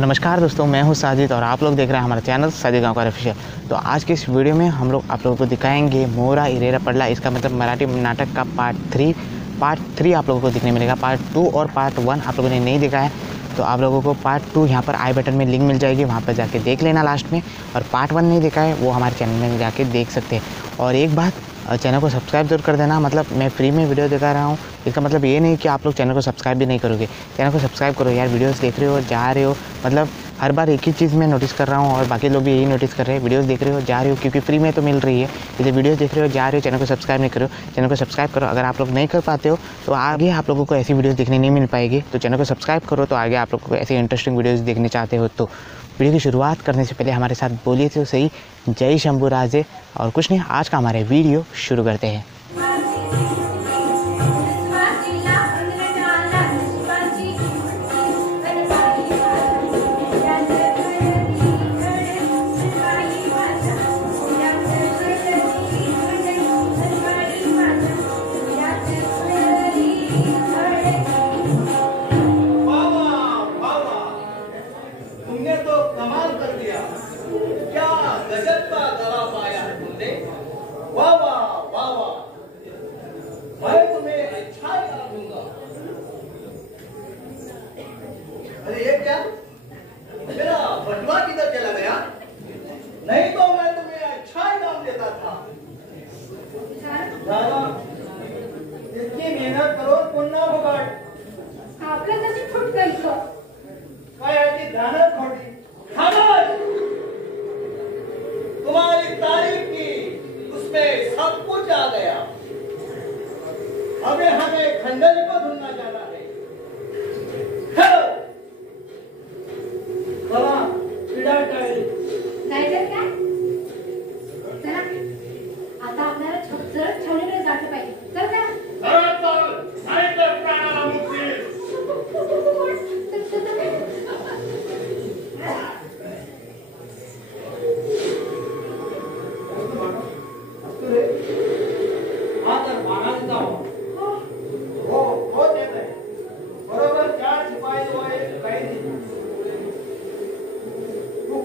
नमस्कार दोस्तों, मैं हूं साजिद और आप लोग देख रहे हैं हमारा चैनल साजिद गांवकर ऑफिशियल। तो आज के इस वीडियो में हम लोग आप लोगों को दिखाएंगे मोरा इरेरा पडला, इसका मतलब मराठी नाटक का पार्ट थ्री आप लोगों को दिखने मिलेगा। पार्ट 2 और पार्ट 1 आप लोगों ने नहीं देखा है तो आप लोगों को पार्ट 2 यहाँ पर आई बटन में लिंक मिल जाएगी, वहाँ पर जाके देख लेना लास्ट में। और पार्ट 1 नहीं देखा है वो हमारे चैनल में जाके देख सकते हैं। और एक बात, चैनल को सब्सक्राइब जरूर कर देना। मतलब मैं फ्री में वीडियो दिखा रहा हूँ, इसका मतलब ये नहीं कि आप लोग चैनल को सब्सक्राइब भी नहीं करोगे। चैनल को सब्सक्राइब करो यार, वीडियोस देख रहे हो जा रहे हो। मतलब हर बार एक ही चीज़ मैं नोटिस कर रहा हूँ और बाकी लोग भी यही नोटिस कर रहे हैं, वीडियोस देख रहे हो जा रहे हो क्योंकि फ्री में तो मिल रही है। जैसे वीडियोस देख रहे हो जा रहे हो, चैनल को सब्सक्राइब नहीं करो, चैनल को सब्सक्राइब करो। अगर आप लोग नहीं कर पाते हो तो आगे आप लोगों को ऐसी वीडियोज़ देखने नहीं मिल पाएगी, तो चैनल को सब्सक्राइब करो। तो आगे आप लोग को ऐसी इंटरेस्टिंग वीडियोज़ देखने चाहते हो तो वीडियो की शुरुआत करने से पहले हमारे साथ बोलिए तो सही जय शंभू राजे। और कुछ नहीं, आज का हमारे वीडियो शुरू करते हैं। अरे ये क्या? मेरा बटुआ किधर चला गया? नहीं तो मैं तुम्हें अच्छा इनाम देता था। दादा, इतनी मेहनत करो पुन्हा बघाड. आपलं कशी फुट गई काय याची ध्यानच खोटी. खामोश! तुम्हारी तारीफ की, उसमें सब कुछ आ गया। अबे हमें खंडन को ढूंढना जाना है। बाबा, पिढा काय? जायचं काय? चला आता आपल्याला सरळ छावणीकडे जायचं पाहिजे. चल चला. नाही तर प्राणाला मुक्ती.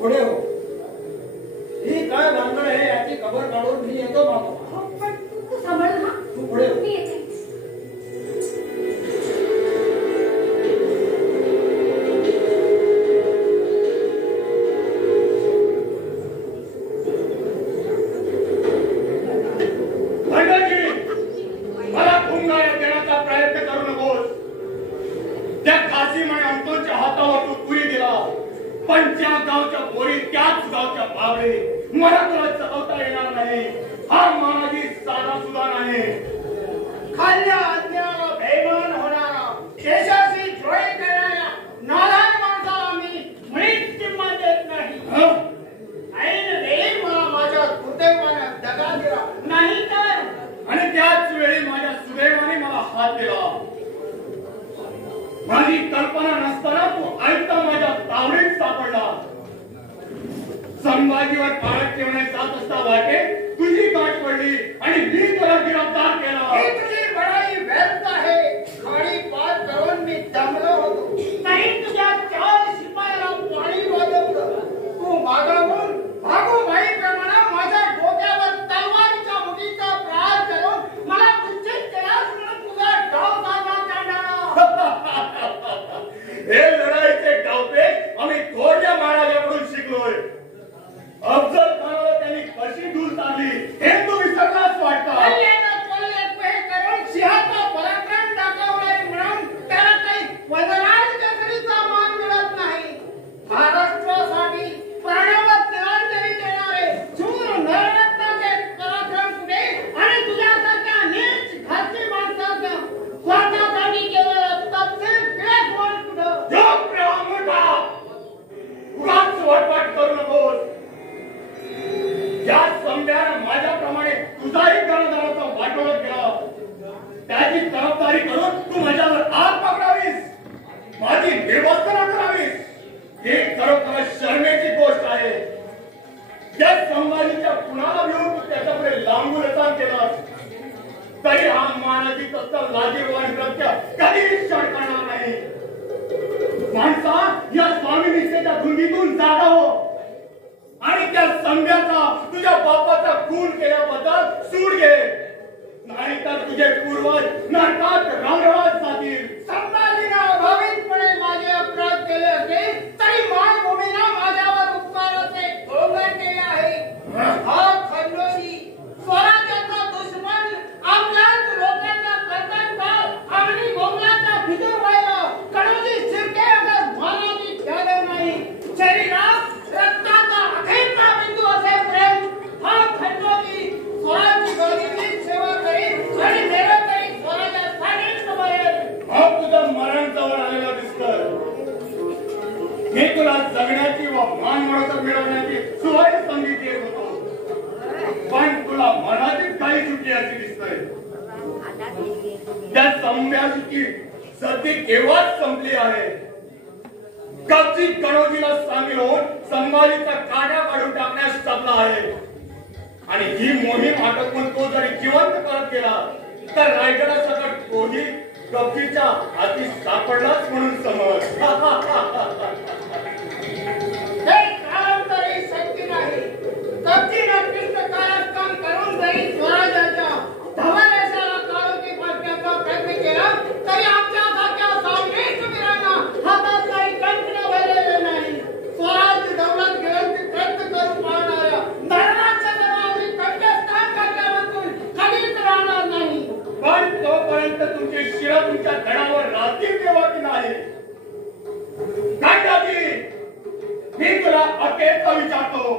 पुढे हो. ही काय भानगड आहे याची खबर काढून मी येतो बाबा. पण तू सांभाळ ना. तू पुढे हो. मी येते. मला भुंगाया देण्याचा प्रयत्न करू नकोस. त्या खासी म्हणे अंतोच्या हातावर तू पुरी दिला, पण त्या गावच्या पोरी त्याच गावच्या बाबळे मला तुला चकवता येणार नाही. हा मानाजी साधा सुद्धा नाही. खाल्ल्या आज्ञाला बेमान होणारा, देशाची द्रोही करणाऱ्या नालायक माणसाला मी मुळीच किंमत देत नाही. ऐन वेळी मला माझ्या दुर्दैवाने दगा दिला नाही तर, आणि त्याच वेळी माझ्या सुदैवाने मला हात दिला. माझी कल्पना नसताना तू ऐकता माझ्या तावडीत सापडला. संभाजीवर पाळत ठेवण्यात जात असता वाटे तुझी गाठ पडली आणि मी तुला गिरफ्तार केला. ही तुझी बडाई व्यर्थ आहे. खाडी पार करून मी दमलो होतो. नाही तुझ्या 4 शिपायाला पाणी वाजवलं. तू मागावून भागूभाई प्रमाणे माझ्या डोक्यावर तलवारीच्या मुठीचा प्रहार करून मला कुंचित केलास म्हणून तुझा डाव साधला काढला. हे लढाईचे डावपेच आम्ही थोरच्या महाराजाकडून शिकलोय. अफजल खानाला त्यांनी कशी दूर चालली हे तू विसरलाच वाटतं. सिंहाचा पराक्रम दाखवलाय म्हणून त्याला काही वजनाज कचरीचा मान मिळत नाही. महाराष्ट्रासाठी प्राणाला तिलांजली देणारे शूर नररत्नाचे पराक्रम पुढे आणि तुझ्यासारख्या नीच घरची माणसाचं स्वार्थासाठी केवळ तपशील पेट होऊन पुढं. जोक रे मोठा, उगाच वटवाट करू नकोस. या संध्यानं माझ्याप्रमाणे तुझाही कर्णधाराचा वाटोळा केला. त्याची जबाबदारी करून तू माझ्यावर आग पकडावीस, माझी निर्वासना करावीस, ही खरोखर शर्मेची गोष्ट आहे. त्या संभाजीच्या कुणाला घेऊन तू त्याच्यापुढे लांबून रचना केलास. तरी हा मानाची तत्ता लाजीरवाणी कृत्य कधीच क्षण करणार नाही. माणसा, या स्वामी निष्ठेच्या धुंदीतून जागा हो आणि त्या संध्याचा तुझ्या बापाचा खून केल्याबद्दल सूड घे, नाहीतर तुझे पूर्वज नरकात रंगरवत जातील. संभाजीनं अभावितपणे माझे अपराध केले असले तरी मायभूमीनं माझ्यावर उपकाराचे घोंगण केले आहे. हा खंडोजी स्वराज्याचा दुश्मन, आपल्याच लोकांचा कर्तनभाव आणि भोंगलाचा भिजून व्हायला कणोजी शिर्के अगर मानाची त्याग नाही. शरीरात रक्ताचा अखेरचा बिंदू असे प्रेम हा खंडोजी स्वराज्य गौरीची सेवा करीत आणि निरंतरी स्वराज्यासाठीच कमरेल. हा तुझं मरण जवळ आलेलं दिसतंय. मी तुला जगण्याची व मान मळत मिळवण्याची सुवर्ण संधी देत होतो, पण तुला मनाची काही सुटी अशी दिसतंय. त्या संभ्याची सती केव्हाच संपली आहे. कपची कणोजीला सामील होऊन संभाजीचा काटा काढून टाकण्यास ठरला आहे आणि ही मोहीम आटोपून तो जरी जिवंत परत गेला तर रायगडासकट कोणी कपचीच्या हाती सापडलाच म्हणून समज. हे कालांतरी शक्य नाही. कपचीनं क्लिष्ट कारस्थान करून जरी स्वराज्याच्या धवलेशाला काळोखी पाडण्याचा प्रयत्न केला तरी आमच्यासारख्या सावलीस वीरांना हातात काही कंकण भरलेले नाही. स्वराज्य दौलत घेऊन प्रयत्न करून पाहणाऱ्या धर्माच्या आम्ही कंठस्थान करण्यापासून कधीच राहणार नाही. पण तोपर्यंत तुमचे शिर तुमच्या धडावर राहतील तेव्हा की नाही. काकाजी, मी तुला अखेरचा विचारतो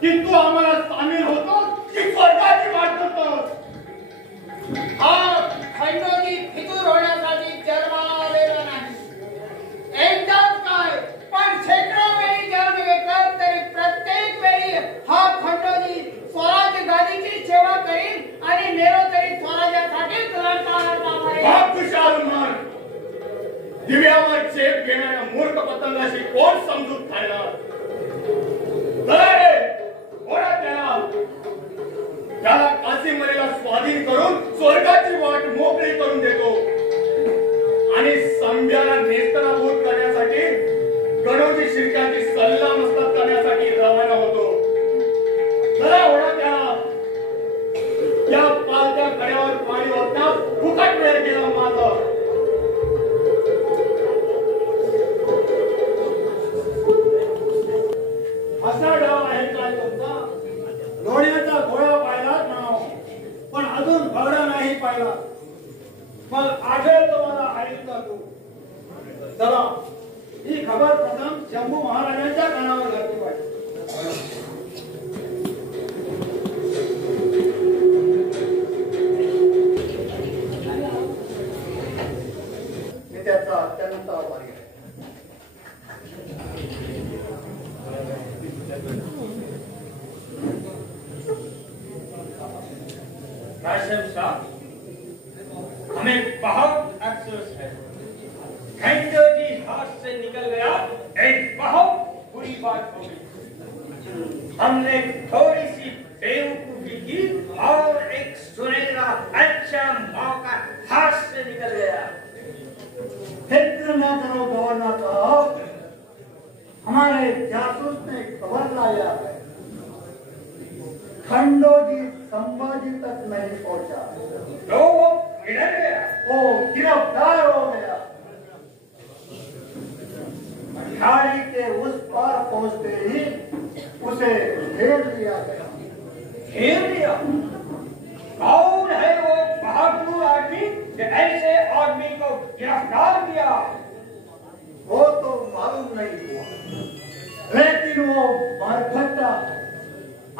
की तू आम्हाला सामील होतो की स्वर्गाची वाट करतोस. हा खंडोजी फितूर होण्यासाठी जन्माला आलेला नाही. एकदाच काय पण शेकडो वेळी जन्म घेतला तरी प्रत्येक वेळी हा खंडोजी स्वराज्य गादीची सेवा करील आणि निरंतरी स्वराज्यासाठीच लढता मरेल. खुशाल मन, दिव्यावर चेप घेणाऱ्या मूर्ख पतंगाशी कोण समजूत घालणार. त्याला काशीमरीला स्वाधीन करून स्वर्गाची वाट मोकळी करून देतो आणि संध्याला नेस्तनाभूत करण्यासाठी कणोजी शिर्क्याची सल्ला मस्तक करण्यासाठी रवाना होतो. जरा होणार त्याला या पालत्या कड्यावर पाणी ओतण्यास फुकट वेळ गेला माझा. असा डाव आहे काय तुमचा. लोण्याचा गोळा पाहिला नाव, पण अजून भगडा नाही पाहिला. मग आढळ तुम्हाला आयुष्य तू. चला ही खबर प्रथम शंभू महाराजांच्या कानावर घातली पाहिजे. मी त्याचा अत्यंत आभारी आहे. काशिम साहब, हमें बहुत अफसोस है. खंडोजी हाथ से निकल गया, एक बहुत बुरी बात हो गई. हमने थोड़ी सी बेवकूफी की और एक सुनहरा अच्छा मौका हाथ से निकल गया. फिक्र न करो गवर्नर साहब, हमारे जासूस ने खबर लाया है. खंडोजी संभाजी तक नहीं पहुंचा तो वो किधर गया? वो गिरफ्तार हो गया. खाड़ी के उस पार पहुंचते ही उसे घेर लिया गया. घेर लिया? कौन है वो बहादुर आदमी कि ऐसे आदमी को गिरफ्तार किया? वो तो मालूम नहीं हुआ, लेकिन वो मरघट्टा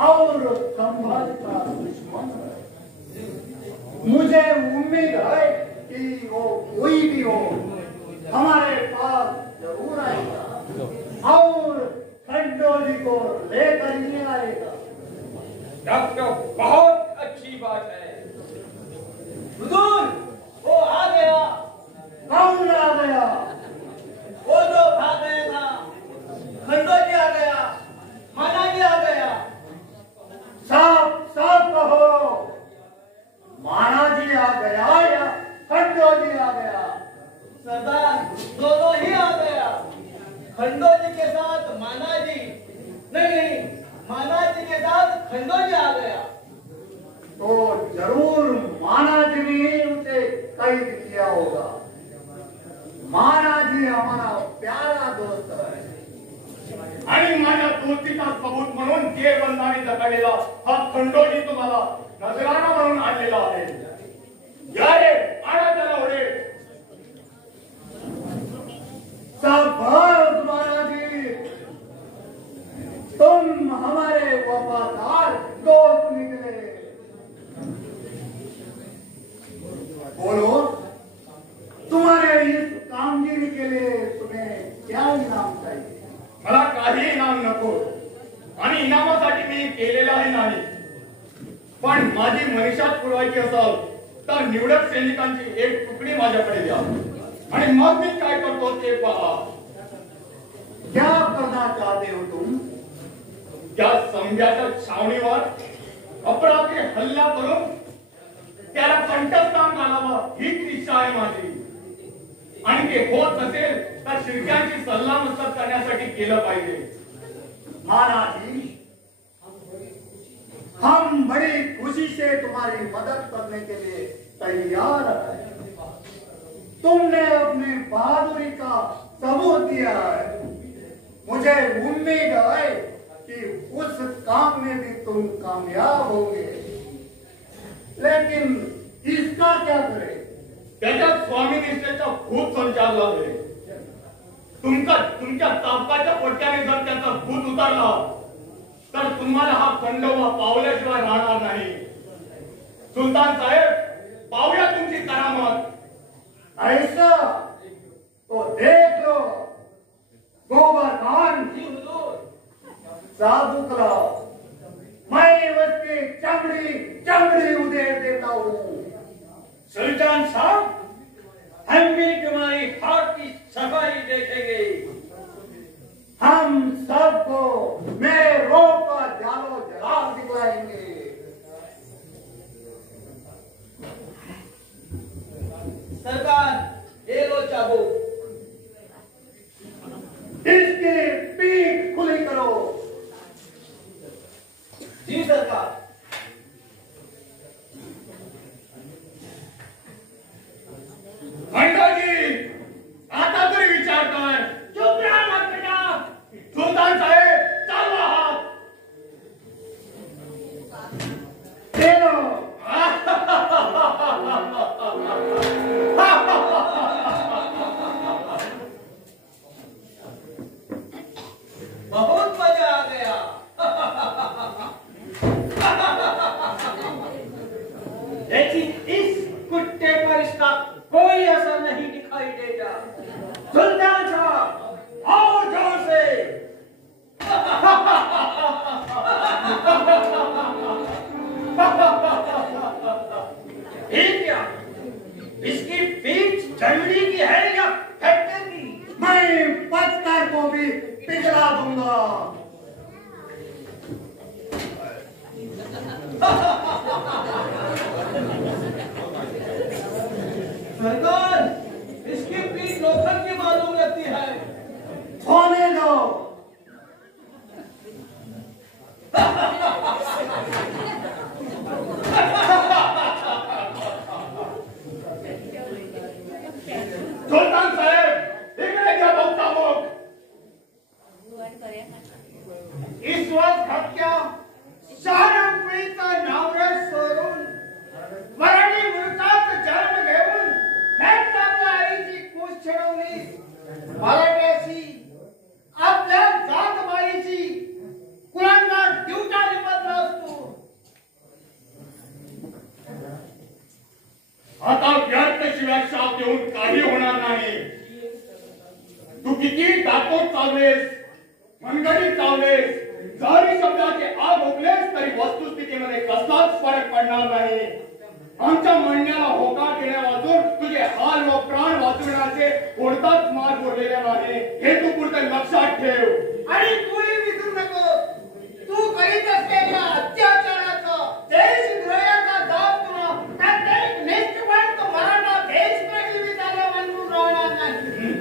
और संभाजी का दुश्मन है. मुझे उम्मीद है कि वो कोई भी हो हमारे पास जरूर आएगा और खंडोजी को लेकर ही आएगा. तब तो बहुत अच्छी बात है. हुजूर, वो आ गया. कौन आ गया? वो जो भाग गया था. खंडोजी आ गया, मानाजी आ गया. साफ साफ कहो, मानाजी आ गया या खंडोजी आ गया? के साथ मानाजी, नहीं मानाजी के साथ खंडोजी आ गया तो जरूर मानाजी ने ही उसे कैद किया होगा। मानाजी हमारा प्यारा दोस्त है आणि माझ्या दोस्तीचा सबूत म्हणून जेरबंदाने जगलेला हा खंडोजी तुम्हाला नजराणा म्हणून आणलेला आहे। या रे, आणा त्याला पुढे। शाबाश महाराजी, तुम हमारे वफादार दोस्त निकले। बोलो, तुम्हारे इस कामगिरी के लिए तुम्हें क्या इनाम चाहिए? मला काही इनाम नको आणि इनामासाठी मी केलेलाही नाही, पण माझी मनीषात पुरवायची असाल तर निवडक सैनिकांची एक तुकडी माझ्याकडे द्या आणि मग मी काय करतो ते पहा। क्या करना चाहते हो तुम? त्या संध्याच्या छावणीवर अपराधी हल्ला करून त्याला कंठस्थान घालावं हीच इच्छा आहे माझी, आणि ते होत नसेल तर शिर्क्यांची सल्लामसलत करण्यासाठी केलं पाहिजे। महाराजी, हम बड़ी खुशी से तुम्हारी मदद करने के लिए तैयार हैं। तुमने अपनी बहादुरी का सबूत दिया है। मुझे उम्मीद है कि उस काम में भी तुम कामयाब होगे, लेकिन इसका क्या करें? त्याच्यात स्वामी निष्ठेचा भूत संचार लागले। तुमच्या तापाच्या पोट्याने जर त्याचा भूत उतरला तर तुम्हाला हा खंडोबा पावल्याशिवाय राहणार नाही। सुलतान साहेब, पाहूया तुमची करामत। ऐसा तो देख लो, गोबर खान जी हुजूर। साबुत लाओ, मैं उसकी चमड़ी उधेड़ देता हूँ। सुल्तान साहब, हम भी तुम्हारी हाथ की सफाई देखेंगे। हम सबको मेरे रोग का जालो जलाल दिखलाएंगे। सरकार, ये लो चाबुक। इसकी पीठ खुली करो। जी सरकार। खंडोजी, आता तरी विचार कर। चुप रहा मत बेटा। सुलतान साहेब, चालवा हात। दे लो। बहुत मजा आ गया। लेकिन इस कुत्ते पर इसका कोई असर नहीं दिखाई देता। सुल्तान साहब, और जोर से। ये क्या? इसकी पीठ चमड़ी की है या खट्टे की? मैं पत्थर को भी पिघला दूंगा। सरकार, इसकी पीठ लोखंड की मालूम लगती है। होने दो। सुलतान साहेब, इकडे घ्या बघता मग। ईश्वर भक्त्या शहाणपणीचा नावरस सोडून मराठी मुलकात जन्म घेऊन थेट आपल्या आईची कूस छडवली। मराठ्याची आपल्या जातबाईची कुलांना दिवटा निपत्र असतो। आता व्यर्थ शिवाय शाप देऊन काही होणार नाही। तू किती दाखवत चाललेस, मनगडीत चाललेस, जरी शब्दाचे आग ओकलेस तरी वस्तुस्थितीमध्ये कसलाच फरक पडणार नाही। आमच्या म्हणण्याला होकार देण्या वाचून तुझे हाल व प्राण वाचविण्याचे कोणताच मार्ग उरलेला नाही, हे तू पुढे लक्षात ठेव। आणि तूही विसरू नको, तू करीत असलेल्या अत्याचाराचा देशद्रोहाचा दाब तुला प्रत्येक निष्ठवंत मराठा देशप्रेमी झाला म्हणून राहणार नाही।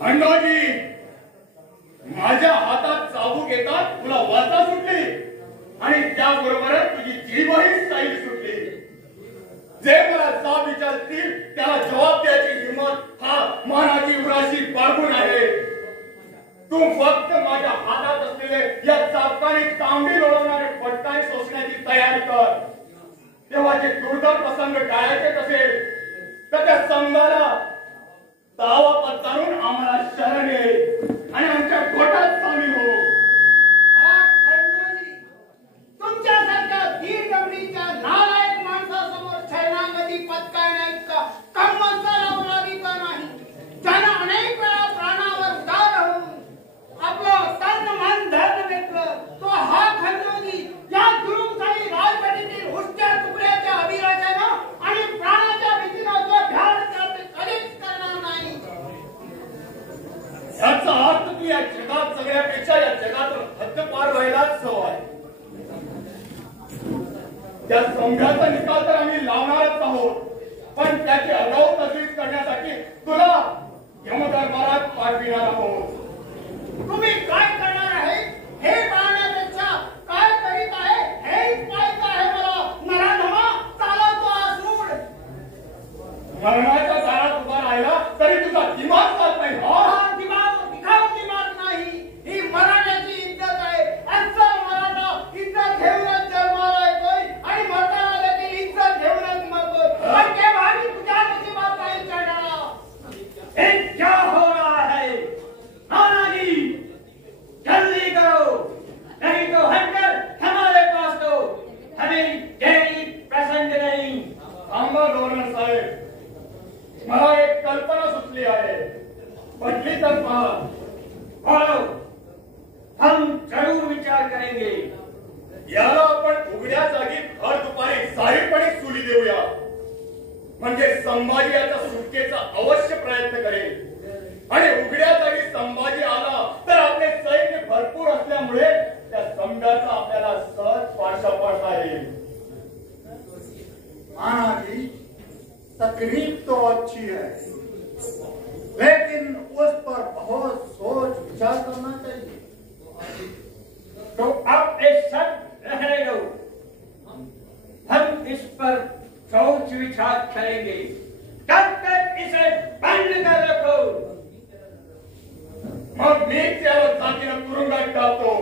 खंडोजी, माझ्या हातात चाबूक येतात तुला वाचा सुटली आणि त्याबरोबरच तुझी जीवही साईल सुटली. जे मला जाब विचारतील त्याला जबाब द्यायची हिंमत हा मानाची उराशी बाळगून आहे. तू फक्त माझ्या हातात असलेले या चापकाने तांबडी लोळवणारे फटकाने सोसण्याची तयारी कर. तेव्हा जे दुर्धर प्रसंग टाळायचे असेल तर त्या संघाला दावा पत्करून आम्हाला शरण ये आणि आमच्या गोटात सामील हो. हा खंडोजी तुमच्यासारख्या दीड डबडीच्या नालायक माणसासमोर छैनामध्ये पत्करण्याइतका कम्मचा लावलागी का नाही. ज्यानं अनेक वेळा प्राणावर उदार होऊन आपलं तन मन धन घेतलं तो हा खंडोजी या जुलूमशाही राजवटीतील हुसक्या तुकड्याच्या अभिलाषानं आणि प्राणाच्या भीतीनं जो भ्याड करते कधीच करणार नाही. याचा अर्थ तू या जगात सगळ्यापेक्षा या जगातून हद्दपार व्हायलाच हवा आहे. त्या संघाचा निकाल तर आम्ही लावणारच आहोत पण त्याची आगाऊ तजवीज करण्यासाठी तुला यमदरबारात पाठविणार आहोत. तुम्ही काय करणार आहे हे पाहण्यापेक्षा काय करीत आहे हेच पाहायचं आहे मला. नराधमा चालवतो आसूड. मरणाच्या दारात उभा राहिला तरी तुझा दिमाग जात नाही. हा दिमाग दिखाऊ दिमाग नाही. ही मराठ्याची इज्जत आहे. अस्सल मराठा इज्जत घेऊनच जन्माला येतोय आणि मरताना देखील इज्जत घेऊनच मरतोय. पण केव्हा मी तुझ्या नशिबात नाही चढणार. ये क्या हो रहा है नानाजी, जल्दी करो नहीं तो हटकर हमारे पास दो, हमें देरी पसंद नहीं. थांबा गव्हर्नर साहेब, मला एक कल्पना सुचली आहे. पटली तर पहा. बोलो, हम जरूर विचार करेंगे. याला आपण उघड्या जागी भर दुपारी जाहीरपणे सुली देऊया. म्हणजे संभाजी याचा सुटकेचा अवश्य प्रयत्न करेल आणि उघड्या जागी संभाजी आला तर आपले सैन्य भरपूर असल्यामुळे त्या संघाचा आपल्याला सहज पाशा पाडता येईल. माना जी तकलीफ तो अच्छी है लेकिन उस पर बहुत सोच विचार करना चाहिए. तो अब ये सब रहने दो, हम इस पर सोच विचार करेंगे. तब तक इसे बंद कर रखो. मग मीच याला जातीनं तुरुंगात टाकतो.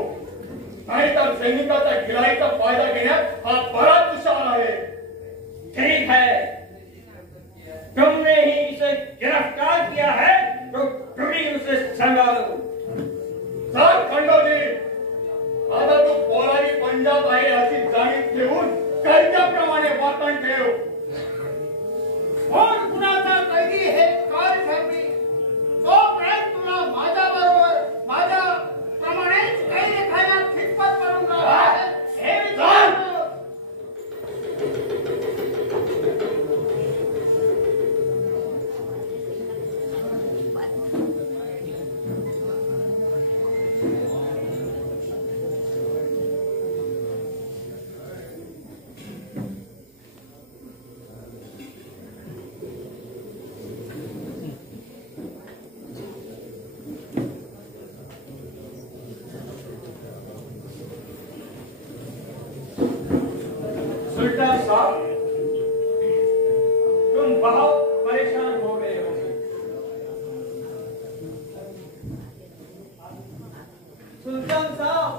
नाहीतर सैनिकाचा गिराईचा फायदा घेण्यात हा बराच हुशार आहे. ठीक है, तुमने ही इसे गिरफ्तार किया है तो तुम ही उसे संभालो. चल खंडोजी, आता तू पोराची पंजाब आहे अशी जाणीव ठेवून कर्जाप्रमाणे वाटण ठेव. कोण कुणाचा कैदी हे काल ठरवी. तोपर्यंत तुला माझ्याबरोबर माझ्या प्रमाणेच कैदी खाण्यात खितपत करून राहा हे विचार. सुल्तान साहब, तुम बहुत परेशान हो गए हो. सुल्तान साहब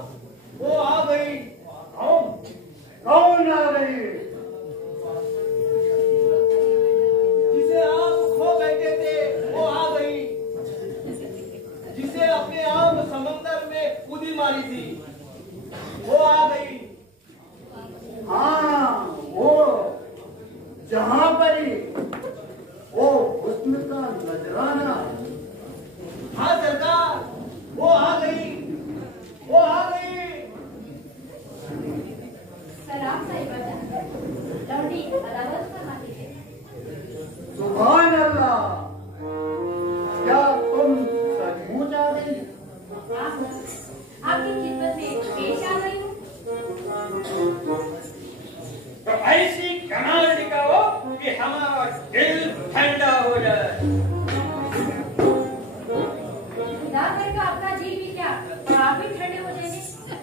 वो आ गई. कौन आ गई? जिसे आप खो बैठे थे वो आ गई. जिसे अपने आप समंदर में कूदी मारी थी वो आ गई. हाँ वो जहां पर ही वो हुस्न का नजराना. हाँ सरकार वो आ गई. वो आ गई. सलाम साहिबाजा. लौंडी अदालत फरमाती है. सुभान अल्लाह, क्या तुम सचमुच आ गई? हाँ, आपकी खिदमत में पेश आ गई हूँ. तो ऐसी कमाल दिखाओ कि हमारा दिल ठंडा हो जाए. खुदा करे का आपका जी भी क्या आप भी ठंडे हो जाएंगे।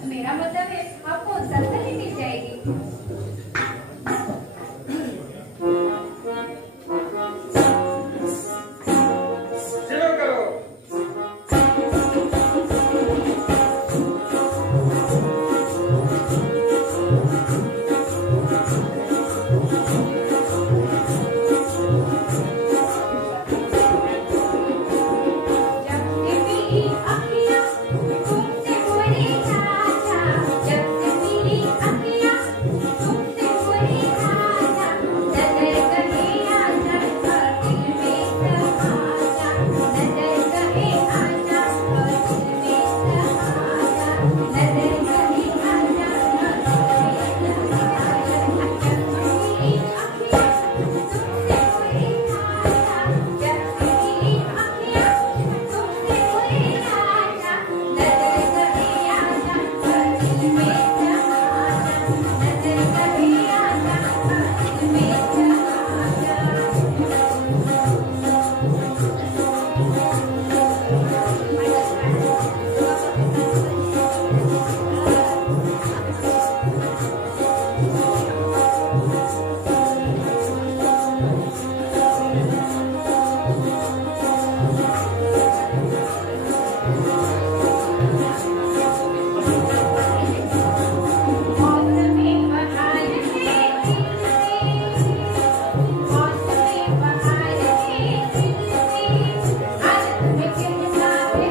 मेरा मतलब है आपको तसल्ली मिल जाएगी। शुरू करो। जब से मेरी अखियाँ तुमसे बोले राजा, जब से मेरी अखियाँ तुमसे बोले राजा, नजर कहे आजा और दिल में समाजा, नजर कहे आजा और दिल में समाजा, नजर कहे आजा और दिल में समाजा। जब से मेरी अखियाँ तुमसे बोले राजा, जब से मेरी अखियाँ तुमसे बोले राजा, नजर कहे आजा और दिल में समाजा, नजर कहे आजा और दिल में मौसमी बहार है दिल में, मौसमी बहार है दिल में, आज तुम्हें कहता है,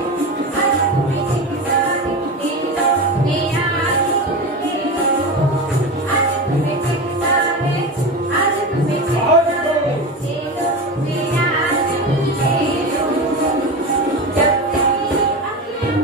आज तुम्हें कहता है, ले लो मेरा दिल ले लो, आज तुम्हें कहता है, आज तुम्हें कहता है, ले लो मेरा दिल ले लो। जब से मेरी अखियाँ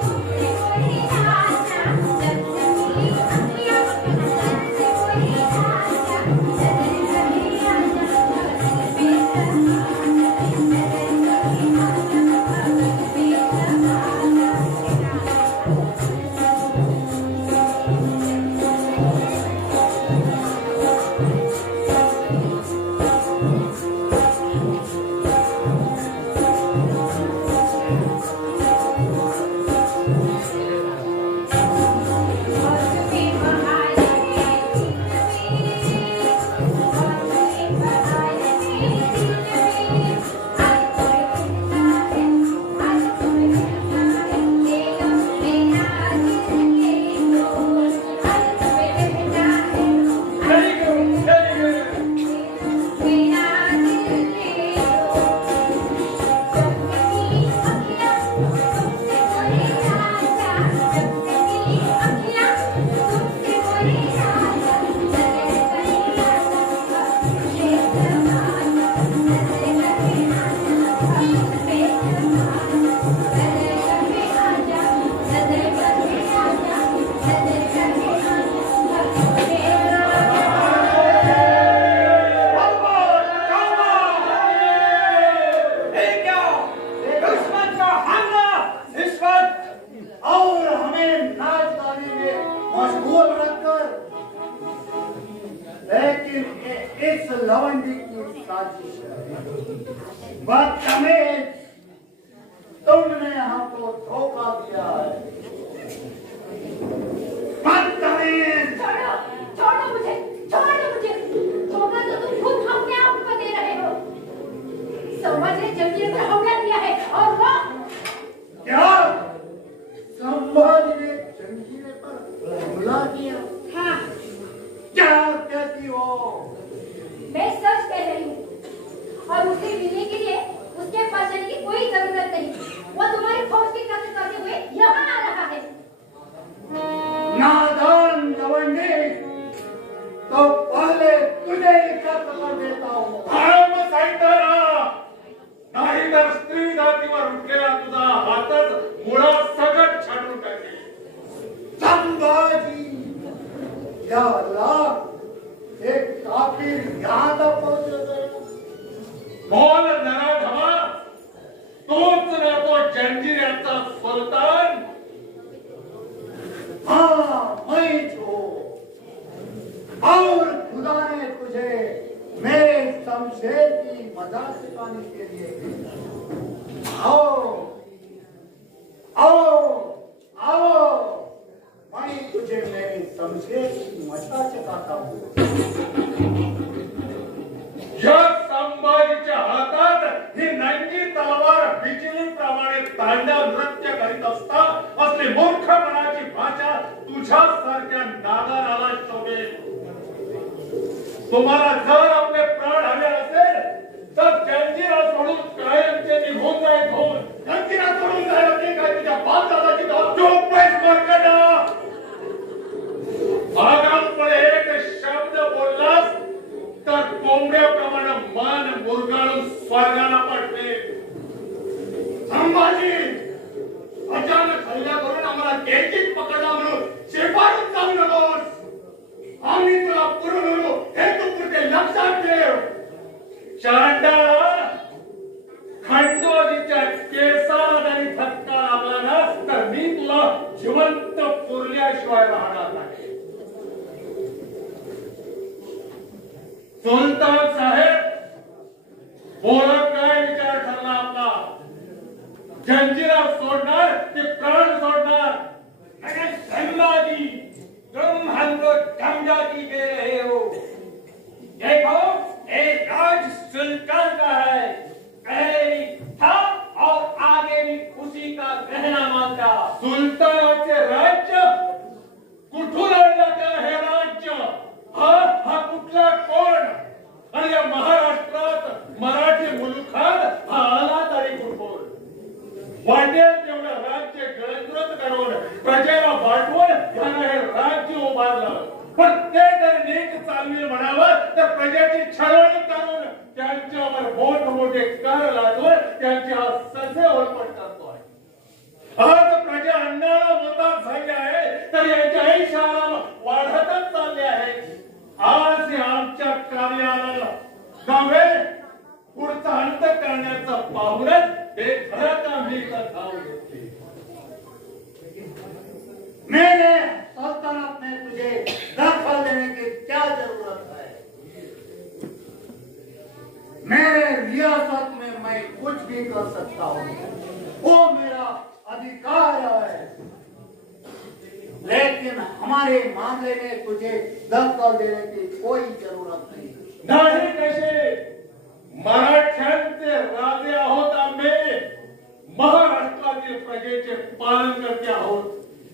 तुमसे बोले राजा, जब से मेरी अखियाँ तुमसे बोले राजा, नजर कहे आजा और दिल में समाजा, नजर कहे आजा और दिल मौसमी बहार है दिल में, मौसमी बहार है दिल में, आज तुम्हें कहता है, आज तुम्हें कहता है, ले लो मेरा दिल ले लो, आज तुम्हें कहता है, वेरी गुड, वेरी गुड। मेरा दिल ले लो। जब से मेरी अखियाँ तुमसे बोले राजा, जब से मेरी अखियाँ तुमसे बोले राजा, नजर कहे आजा और दिल में समाजा, नजर कहे आजा और दिल में समाजा, नजर कहे आजा, नजर कहे आजा, नजर कहे आजा और दिल में ये क्या? दुश्मन का हमला इस वक्त। और हमें नाच गाने में मशगूल रखकर, लेकिन ये इस लवंडी की साजिश है। बदतमीज, तुमने हमको धोखा दिया है। बदतमीज, छोड़ो, छोड़ो मुझे, छोड़ो मुझे। धोखा तो तुम खुद अपने आप को दे रहे हो। समाज ने जंजीर पर हमला किया है और वो क्या संभाजी ने जंजीरे पर हमला किया? हाँ, क्या कहती हो? मैं सच कह रही हूँ और उसे मिलने के लिए उसके पास जाने की कोई जरूरत नहीं। वो तुम्हारी फौज की कत्ल करते हुए यहाँ आ रहा है। नादान लवंडी, तो पहले तुझे ही कत्ल कर देता हूँ। धर्म सैताना, नाही तर स्त्री जातीवर उठलेला तुझा हातच मुळा सगट छाटून टाकेल। संभाजी, या अल्लाह, एक काफिर यहाँ तक पहुंच गया। बोल नराधमा, तोच ना तो जंजिऱ्याचा सुलतान? हाँ, मैं जो, और खुदा ने तुझे मेरे शमशेर की मजाक सिखाने के लिए भेजा। आओ, आओ, शमशेर की मचा चकाता हूँ। या संभाजीच्या हातात ही नंगी तलवार बिजलीप्रमाणे तांडव नृत्य करीत असता असली मूर्ख मनाची भाषा तुझ्यासारख्या नादाराला शोभेल. तुम्हाला जर आपले प्राण हवे असेल तर जंजिरा सोडून कायमचे निघून जाईल. जंजिरा सोडून जायला ते काय तुझ्या बापदादाची चोपैस मरकटा. आगामपणे एक शब्द बोललास तर कोंबड्याप्रमाणे मन मुरगाळून स्वर्गाला पाठवे. संभाजी अचानक हल्ला करून आम्हाला केकीत पकडला म्हणून शेपारून जाऊ नकोस. आम्ही तुला पुरून हे तू पुढे लक्षात ठेव. चांडाळा खंडोजीच्या केसाला जरी धक्का लागला ना तर मी तुला जिवंत पुरल्याशिवाय राहणार नाही. सुलतान साहेब बोलत काय विचार ठरला आपला. जंजिरा सोडणार की प्राण सोडणार. अरे संभाजी तुम हमको समझाती दे रहे हो. देखो ये राज सुल्तान का है. पहले भी था और आगे भी उसी का कहना मानता. सुलतानाचे राज्य कुठून आणलं का हे राज्य. हा कुठला कोण आणि या महाराष्ट्रात मराठी मुलुखात हा आला तरी कुठून. वाटेल तेवढं राज्य गिळंकृत करून प्रजेला वाटवून यानं हे राज्य उभारलं. पण ते जर नीट चालवी म्हणावं तर प्रजेची छळवण करून त्यांच्यावर मोठमोठे कर लादून त्यांची ससे ओळखत करतोय. आज प्रजा अन्नाला मोताद झाली आहे तर यांच्या आयुष्याला वाढतच चालले आहे. आज आमच्या कार्याला नव्हे पुढचा अंत करण्याचा पाहूनच हे खरं काम मी धाव घेतली. मेरे सल्तनत में तुझे दखल देने की क्या जरूरत है. मेरे रियासत में मैं कुछ भी कर सकता हूँ. वो मेरा अधिकार है. लेकिन हमारे मामले में तुझे दखल देने की कोई जरूरत नहीं. नाही कसे मराठ्यांचे राजे आहोत आम्ही. महाराष्ट्रातील प्रजेचे पालनकर्ते आहोत.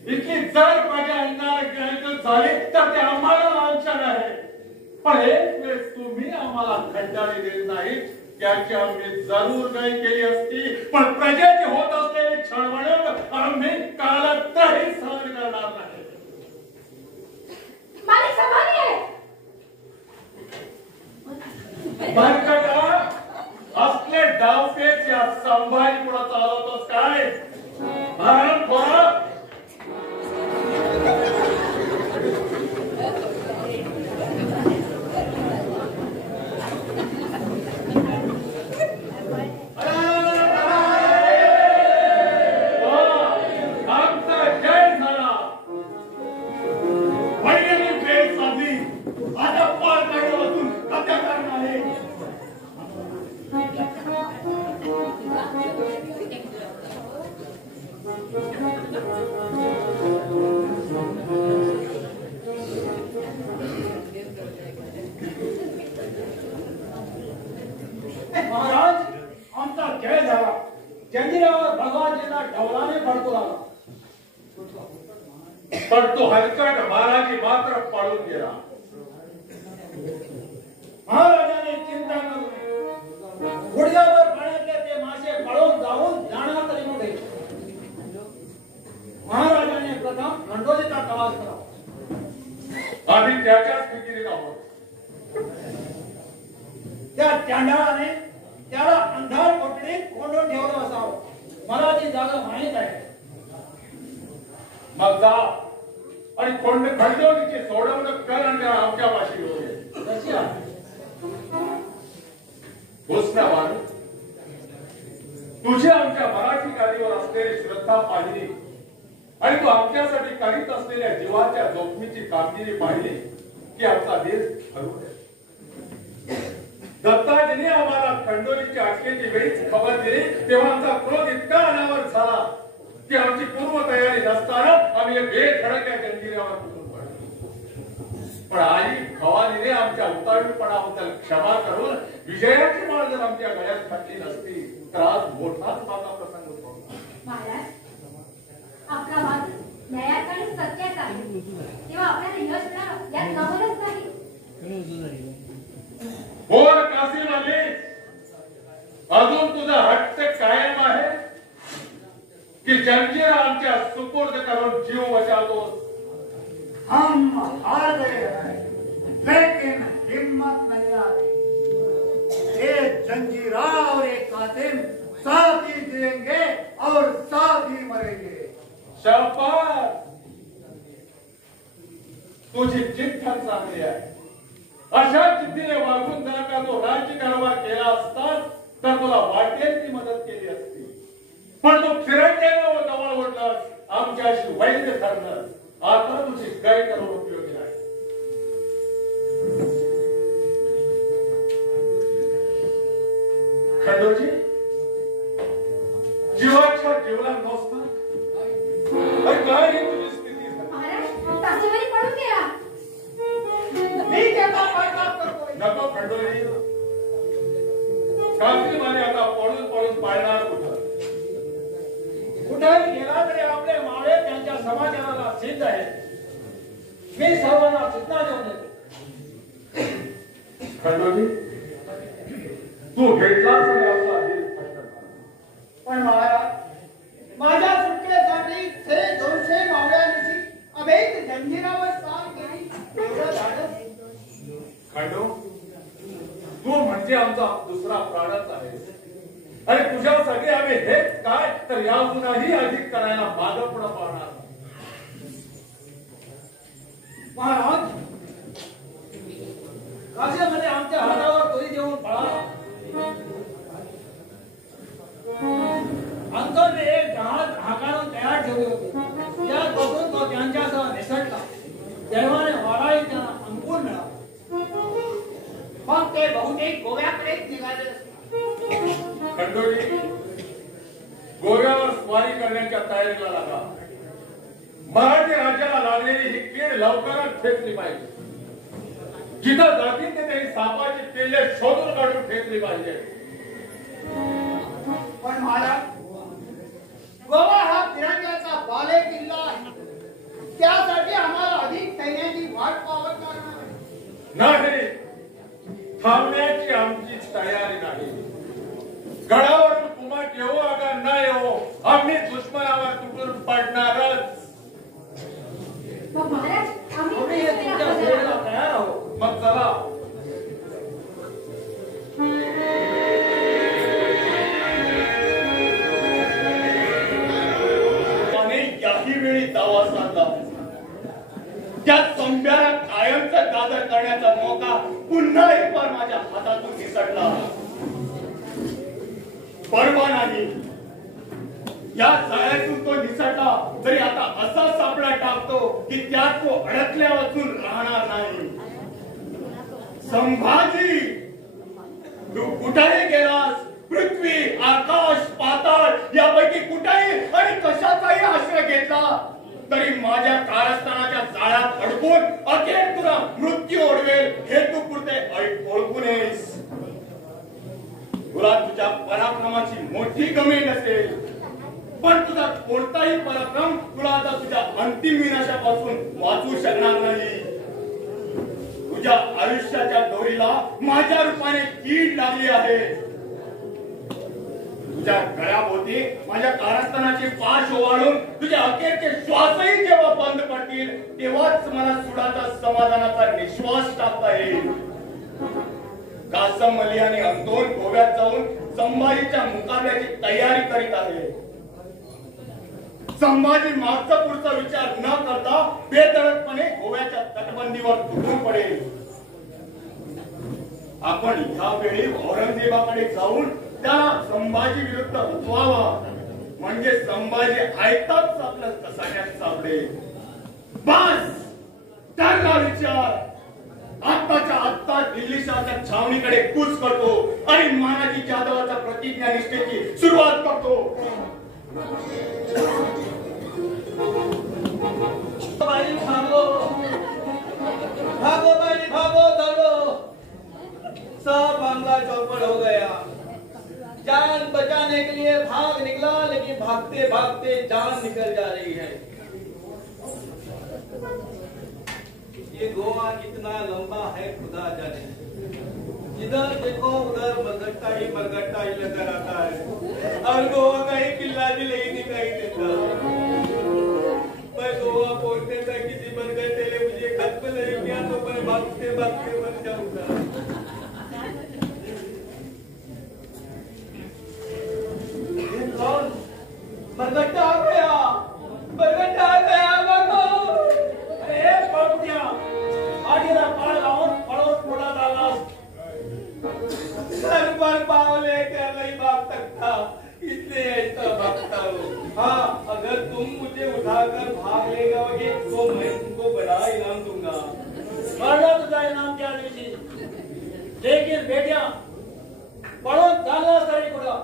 इथली जर प्रजा अन्नाला झाली तर ते आम्हाला लांछन आहे. पण एक वेळेस तुम्ही आम्हाला खंडाळी देत नाही त्याची आम्ही जरूर काही केली असती. पण प्रजेची होत असलेली छळवणूक आम्ही काळातही सहन करणार नाही. मालिक संभालिए. मरकटा असले डावपेच या संभाजी पुढे चालवतोस काय. भारण खोरा महाराज आमचा जय झाला. जंजिरावर भगवानजींना ढवळाने भडकू लागला. पण तो हलकट महाराजी मात्र पळून गेला. महाराजाने चिंता करू नये. गुडघ्यावर पाण्यातले ते मासे पळून जाऊन जाणार तरी कुठे. महाराजाने प्रथम खंडोजीचा प्रवास करावा. आम्ही त्याच्याच फिकिरीत आहोत. त्या चांडाळाने त्याला अंधार कोठडीत कोंडून ठेवलं असावं. मला ती जागा माहीत आहे. मग जा आणि खंडोजीची सोडवणूक कर आणि त्याला आमच्या पाशी घेऊन ये. कशी आहे घोषणावान तुझी आमच्या मराठी गादीवर असलेली श्रद्धा पाहिली आणि तू आमच्यासाठी करीत असलेल्या जीवाच्या जोखमीची कामगिरी पाहिली की आमचा देश ठरवून आहे. दत्ताजीने आम्हाला खंडोजीच्या अटकेची वेळीच खबर दिली तेव्हा आमचा क्रोध इतका अनावर झाला की आमची पूर्व तयारी नसताना आम्ही बेधडक या जंजिऱ्यावर तुटून पडलो. निष्काळजीपणाबद्दल क्षमा करून विजयाची माळ जर आमच्या गळ्यात घातली नसती तर आज मोठाच माझा प्रसंग होता. महाराज, आपला मार्ग न्यायात आणि सत्यात आहे, तेव्हा आपल्याला यश मिळावं यात नवलच नाही. बोल कासिम अली, अजून तुझा हट्ट कायम आहे की जंजीर आमच्या सुपूर्द करून जीव बचावतोस? हम हार गए हैं, लेकिन हिम्मत नहीं आ रही. ये जंजीरा और ये कासिम साथ ही जिएंगे और साथ ही मरेंगे. शाबाश, तुझी जिद्द चांगली आहे. अशा जिद्दीने वागून जर का तो राज्यकारभार केला असतास तर तुला वाटेल ती मदत केली असती. पण तू फिरंगेला जवळ ओढलास, आमच्याशी वैध ठरलास. आता तुझी काय करून उपयोगी नाही. खंडोजी, जीवाच्या जीवनात नसता काय ही तुझी स्थिती झाली? महाराज, तासावरी पडून गेला. मी त्याचा पाठलाग करतोय. नको खंडोजी, कासिमाने आता पळून पळून पाळणार कुठं? कुठेही गेला तरी आपले मावळे त्यांच्या समाचाराला सिद्ध आहेत. मी सर्वांना सूचना देऊन येतो. खंडोजी, तू भेटलास आणि आपला हे स्पष्ट झाला. पण महाराज, माझ्या सुटकेसाठी 200 मावळ्यांची अभेद जंजिरावर काम केली. एवढं धाडस. खंडो, तू म्हणजे आमचा दुसरा प्राणच आहे. अरे तुझ्यासाठी आम्ही हेच काय तर याहूनही अधिक करायला मागं पुढं पाहणार. महाराज, काशीमध्ये आमच्या हातावर तोरी देऊन पळाला. अंकलने एक जहाज हाकारून तयार ठेवले होते. त्यात बसून तो त्यांच्यासह निसटला. देवाने वाराही त्यांना अनुकूल मिळाला. मग ते बहुतेक गोव्याकडेच निघाले असतील. खंडोजी, गोव्यावर स्वारी करण्याच्या तयारीला लागा. मराठी राज्याला लागलेली ही कीड लवकरच फेकली पाहिजे. जिथं जातील तिथे ही सापाची पिल्ले शोधून काढून फेकली पाहिजे. पण महाराज, गोवा हा फिरंग्याचा बाले किल्ला आहे. त्यासाठी आम्हाला अधिक सैन्याची वाट पाहत नाही, थांबण्याची आमची तयारी नाही. गडावर कुमाट येऊ अगर न येऊ, आम्ही दुश्मनावर तुटून पडणारच. मग महाराज, आम्ही हे तुमच्या सेवेला तयार आहोत. मग चला. आणि याही वेळी दावा साधला. त्या संप्याला कायमचा गाजर करण्याचा मौका पुन्हा एक बार माझ्या हातातून निसटला. परवा नाही, या जाळ्यातून तो निसटला तरी आता असा सापळा टाकतो की त्यात तो अडकल्या वाचून राहणार नाही. संभाजी, तू कुठेही गेलास, पृथ्वी, आकाश, पाताळ यापैकी कुठेही आणि कशाचाही आश्रय घेतला तरी माझ्या कारस्थानाच्या जाळ्यात अडकून अखेर तुला मृत्यू ओढवेल हे तू पुरते ओळखून येस. तुला तुझ्या पराक्रमाची मोठी कमी नसेल, पण तुझा कोणताही पराक्रम तुला आता तुझ्या अंतिम विनाशापासून वाचू शकणार नाही. तुझ्या आयुष्याच्या दोरीला माझ्या रूपाने कीड लागली आहे. तुझ्या गळ्याभोवती माझ्या कारस्थानाची पाश ओवाळून तुझे अखेरचे श्वासही जेव्हा बंद पडतील तेव्हाच मला सुडाचा समाधानाचा निश्वास टाकता येईल. कासम अली आणि अंतोन गोव्यात जाऊन संभाजीच्या मुकाबल्याची तयारी करीत आहे. संभाजी मागचा पुढचा विचार न करता बेधडकपणे गोव्याच्या तटबंदीवर तुटून पडेल. आपण यावेळी औरंगजेबाकडे जाऊन त्या संभाजी विरुद्ध उठवावा, म्हणजे संभाजी ऐकताच आपल्या कसाण्यात सापडेल. बस ठरला विचार. आत्ताच्या आत्ता दिल्ली शहराच्या छावणीकडे कूच करतो आणि महाराजी जाधवाच्या प्रतिज्ञा निष्ठेची सुरुवात करतो. बाई भागो, भागो बाई भागो, दौडो. आते जान निकल जा रही है। ये गोवा कितना लंबा है खुदा जाने। जिधर देखो उधर मरगट्टा ही नजर आता है और गोवा का ही किला भी नहीं दिखाई देता। मैं गोवा पहुंचने तक किसी मरगट्टे ने मुझे खत पे नहीं किया तो मैं भागते भागते मर जाऊंगा। ये कौन? मरगट्टा आ गया, मरगट्टा आ गया। अरे पापड़िया आगे ना पाल लाओ पड़ोस थोड़ा डाला सर पर पाँव लेकर नहीं भाग सकता, इसलिए ऐसा भागता हूँ। हाँ, अगर तुम मुझे उठाकर भाग ले जाओगे तो मैं तुमको बड़ा इनाम दूंगा। बड़ा तुझा इनाम क्या दीजिए, लेकिन बेटिया पड़ोस डाला सही खुदा।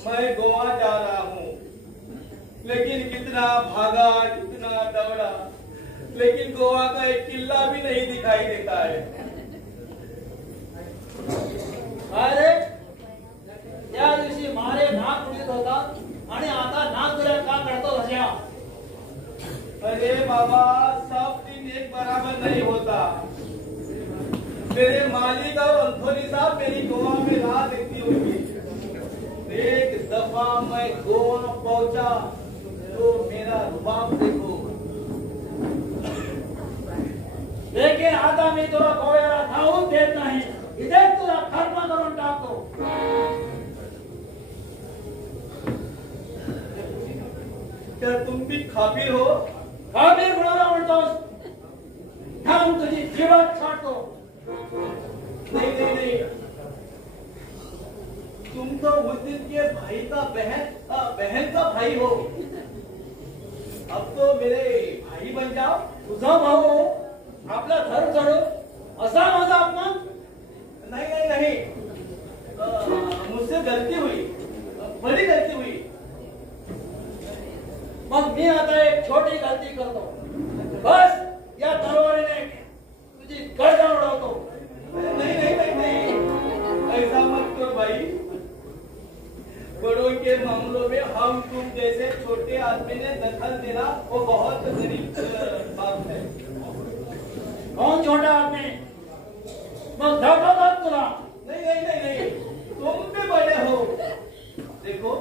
मैं गोवा जा रहा हूँ, लेकिन कितना भागा कितना दौड़ा, लेकिन गोवा का एक किला भी नहीं दिखाई देता है। अरे त्या दिवशी मारे नाक उडीत होता आणि आता नाक तुला का करतो हस्या? अरे बाबा, सब दिन एक बराबर नहीं होता। मेरे मालिक और अंथोनी साहब मेरी गोवा में राह देखती होगी। एक दफा मैं गोवा पहुंचा तो मेरा रुबाब देखो। लेकिन आता मी तुला गोव्याला धावून देत नाही, इथे तुला खर्म करून टाकतो। क्या तुम भी खाबीर हो? खाबीर कुणाला म्हणतोस? थांब तुझी जीवात छाटतो। नहीं नहीं नहीं, तुम तो उस दिन के भाई का बहन का भाई हो। अब तो मेरे भाई बन जाओ। तुझा भाऊ आपला धर्म सोडो असा माझा अपमान? नहीं नहीं नहीं, मुझसे गलती हुई, बड़ी गलती हुई। मग मी आता एक छोटी गलती करतो, बस या तलवारीने तुझी गर्दन उडवतो। नहीं नहीं नहीं नहीं, ऐसा मत करो भाई। बड़ों के मामलों में हम तुम जैसे छोटे आदमी ने दखल देना वो बहुत गरीब बात है। कौन छोटा आदमी? मग धक्का मत तुला। नहीं नहीं नहीं नहीं, तुम भी बड़े हो। देखो,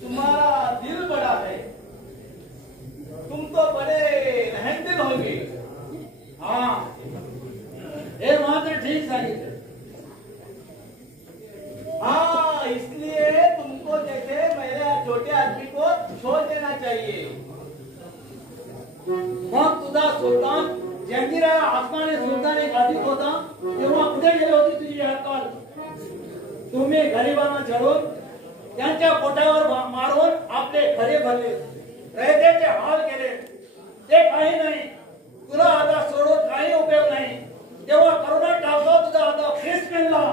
तुम्हारा दिल बड़ा है, तुम तो बड़े रहमदिल होंगे। हाँ, हे मात्र ठीक सांगितलं। हाँ, इसलिए तुमको जैसे मेरे छोटे आदमी को छोड़ देना चाहिए। मग तुझा सुलतान जंजीरा आसमानी सुलतान एक अधिक होता तेव्हा कुठे गेली होती तुझी अक्कल? तुम्ही गरिबांना जळून त्यांच्या पोटावर मारून आपले खरे भरले, रयतेचे हाल केले, ते काही नाही। तुला आता सोडून काही उपयोग नाही। तेव्हा करुणा टाकला तुझा आता फेस पेनला।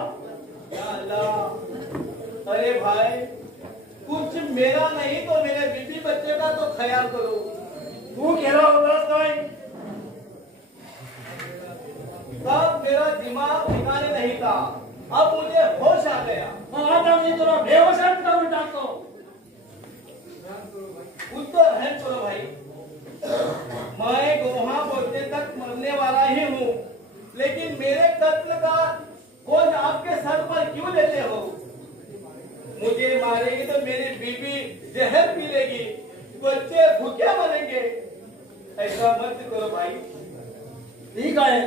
या अल्लाह, अरे भाई, कुछ मेरा नहीं तो मेरे बीबी बच्चे का तो ख्याल करो। तू केला होतास काय? तब मेरा दिमाग ठिकाने नहीं था, अब मुझे होश आ गया। मग आता मी तुला बेहोशात करून टाकतो। कुछ तो रहम करो भाई। मैं गोहा पहुंचने तक मरने वाला ही हूँ, लेकिन मेरे कत्ल का बोझ आपके सर पर क्यों लेते हो? मुझे मारेगी तो मेरी बीबी जहर पी लेगी, बच्चे भूखे मरेंगे। ऐसा मत करो भाई। ठीक आहे,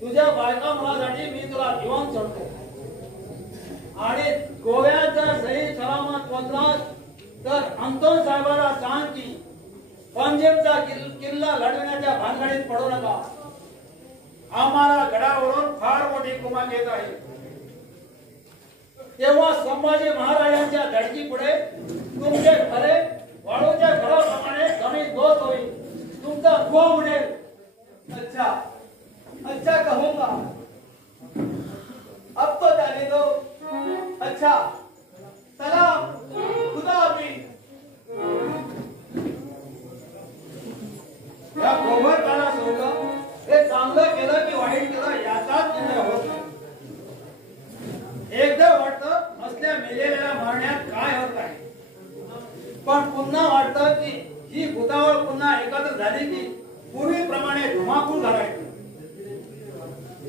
तुझ्या बायका मुलासाठी मी तुला जीवन सोडतो आणि गोव्यात जर सही सलामत पोचलास तर अंतोन साहेबाला सांग की पंजेबचा किल्ला लढवण्याच्या भानगडीत पडू नका। आम्हाला गडावरून फार मोठी कुमाक येत आहे। तेव्हा संभाजी महाराजांच्या धडकी पुढे तुमचे खरे वाळूच्या घराप्रमाणे जमीन दोष होईल, तुमचा धुवा उडेल। अच्छा अच्छा कहूंगा, अब तो जाने दो। अच्छा, सलाम, खुदा हाफिज। या गोवर्धना सोडलं, हे चांगलं केलं की वाईट केलं याचाच निर्णय होत नाही। एकदा वाटतं पण पुन्हा वाटतं की ही भूतावळ पुन्हा एकत्र झाली की पूर्वीप्रमाणे धुमाकूळ घालायची.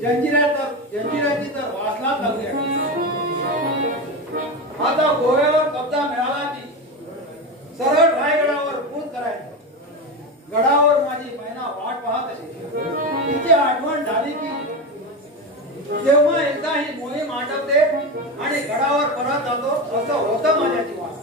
जंजिराची तर वासनाच लागली आहे. आता गोव्यावर कब्जा मिळाला की सरळ रायगडावर कूच करायचं. गडावर माझी महिना वाट पाहत असे. तिची आठवण झाली की तेव्हा एकदा ही मोहीम आटपते आणि गडावर परत जातो असं होतं माझ्या जीवात.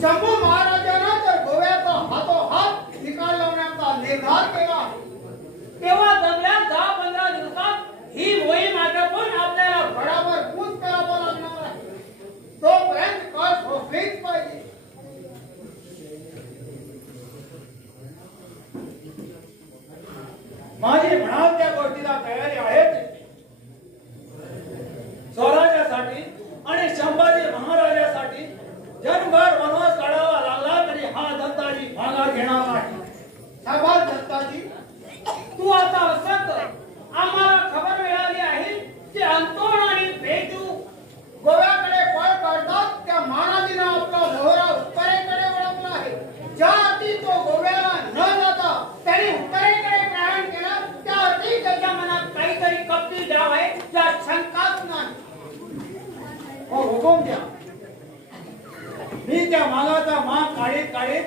शंभू महाराजांना तर गोव्याचा हातोहात निकाल लावण्याचा निर्धार केला आहे. तेव्हा जमल्या 10-15 दिवसात ही मोहीम आटोपून आपल्याला गडावर कूच करावं लागणार आहे. तोपर्यंत कस भोगलीच पाहिजे. माझी म्हणाल त्या गोष्टीला तयारी आहे. स्वराज्यासाठी आणि संभाजी महाराजासाठी जन्मभर वनवास काढावा लागला तरी हा दत्ताजी माघार घेणार नाही. शाबास दत्ताजी, तू आता असं कर, आम्हाला खबर मिळाली आहे की अंतोण आणि बेजू गोव्याकडे पळ काढतात त्या महाराजीनं आपला मोहरा उत्तरेकडे वळवला आहे. ज्या अर्थी तो गोव्याला न जाता त्यांनी उत्तरेकडे प्रयाण केलं त्या अर्थी त्याच्या मनात काहीतरी कपटी डाव आहे यात शंकाच नाही. हो, हुकूम द्या. मी त्या मागाचा माग काढीत काढीत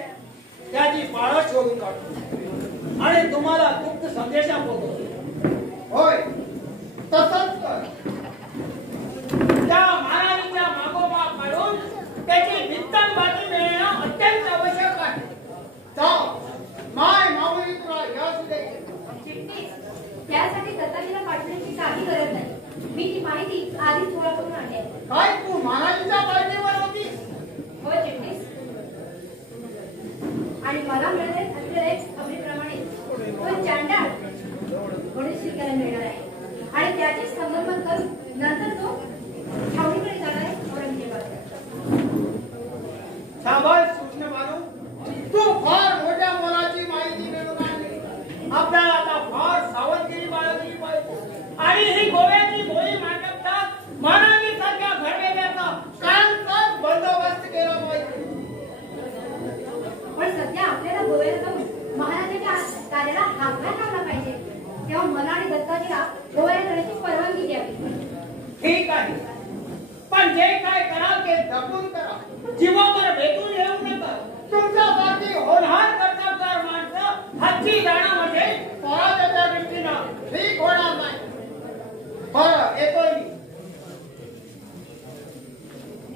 त्याची पाळत शोधून काढतो आणि तुम्हाला गुप्त संदेशा पोहोचवतो. होय तसंच कर. त्या महाराणीच्या मागोमाग काढून त्याची भित्तम बातमी मिळणं अत्यंत आवश्यक आहे. जा, माय माऊली तुला यश दे. आधीच गोळा करून आणले. काय तू महाराजांच्या पार्टीवर होतीस? हो चिटणीस. आणि मला मिळाले असलेले अभिप्रमाणे तो चांडाळ गणेश शिकायला मिळणार आहे आणि त्याचे समर्पण करून नंतर तो छावणीकडे जाणार आहे औरंगजेबाकडे. सांभाळ सूक्ष्म मानू, तू फार मोठ्या मोलाची माहिती मिळवून आणली. आपल्याला आता फार सावधगिरी बाळगली पाहिजे आणि ही गोव्याची गोळी नाटकतात महाराणी सारख्या घडवेल्याचा कायमचाच बंदोबस्त केला पाहिजे. पण सध्या आपल्याला गोव्याला जाऊन महाराजांच्या कार्याला हातभार लावला पाहिजे. तेव्हा मला आणि दत्ताजीला गोव्याला जाण्याची परवानगी द्यावी. ठीक आहे, पण जे काय कराल ते जपून करा. जीवावर भेटून येऊ नका. तुमच्यासारखी होणार कर्तबगार माणसं हातची जाणं म्हणजे स्वराज्याच्या दृष्टीनं ठीक होणार नाही. बरं, येतोय मी.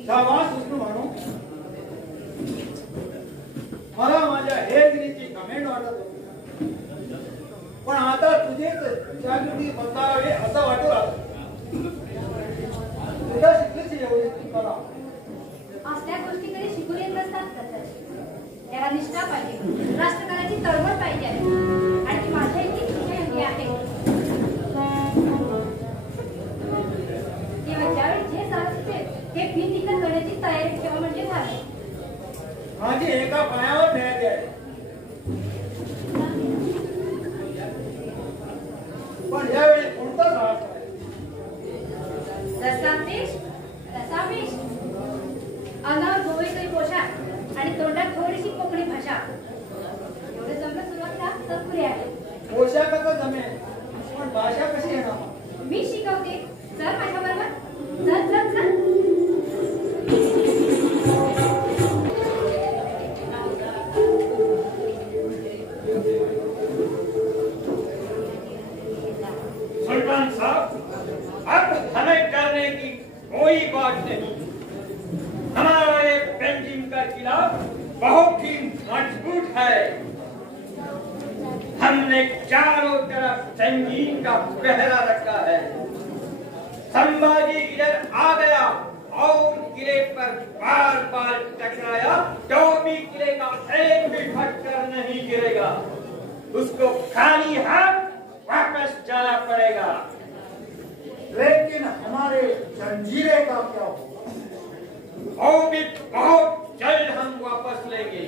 शाबास विष्णू म्हणू, मला माझ्या हेरगिरीची कमेंट वाटत होती, पण आता तुझेच जागृती बदलावे असं वाटू लागलं. तुझ्या शिकलीच एवढी कला. असल्या गोष्टी कधी शिकून येत नसतात दत्ताजी. त्याला निष्ठा पाहिजे, राष्ट्रकाराची तळमळ पाहिजे आहे आणि ती माझ्या इतकी इच्छा आहे. तेव्हा ज्यावेळी जे साहस हे बिनतिकट करण्याची तयारी ठेवा म्हणजे झाले. माझी एका पायावर न्याय आहे, पण यावेळी कोणता साहस आहे? जसा देश तसा वेश. अंगावर गोवेकरी पोशाख आणि तोंडात थोडीशी कोकणी भाषा. एवढं जमलं सुरुवातीला तर पुरे आहे. पोशाखाचं जमेल, पण भाषा कशी येणार? मी शिकवते, चल माझ्या बरोबर. चल चल चल. सुल्तान साहब, अब हमें डरने की कोई बात नहीं. हमारा ये पेंजिम का किला बहुत ही मजबूत है. हमने चारों तरफ संगीन का पहरा रखा है. संभाजी इधर आ गया और किले पर बार बार टकराया तो भी किले का एक भी पत्थर नहीं गिरेगा. उसको खाली हाथ वापस जाना पड़ेगा. लेकिन हमारे जंजीरे का क्या होगा? और भी बहुत जल्द हम वापस लेंगे.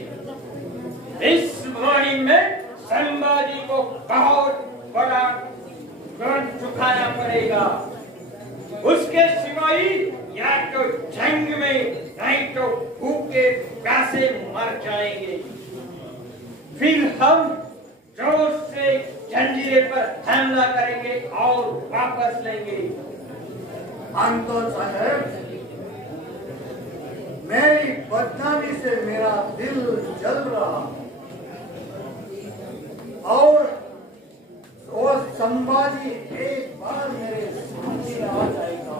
इस वाणी में संभाजी को बहुत बड़ा रण चुकाना पड़ेगा. उसके सिवाय या तो जंग में नहीं तो भूखे प्यासे मर जाएंगे. फिर हम जोर से जंजीरे पर हमला करेंगे और वापस लेंगे. अंकल साहब, मेरी बदनामी से मेरा दिल जल रहा और वो संभाजी एक बार मेरे सामने आ जाएगा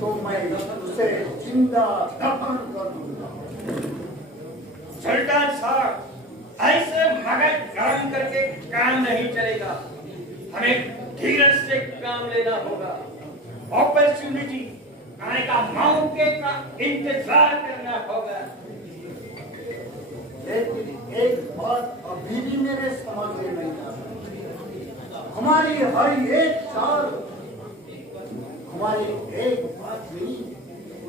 तो मैं उसे जिंदा दफन कर दूंगा. सुल्तान साहब, ऐसे मगज गरम करके काम नहीं चलेगा. हमें धीरज से काम लेना होगा. अपॉर्चुनिटी आने का मौके का इंतजार करना होगा. लेकिन एक बात अभी भी मेरे समझ में नहीं आता. हमारी हर एक चाल, हमारी एक बात भी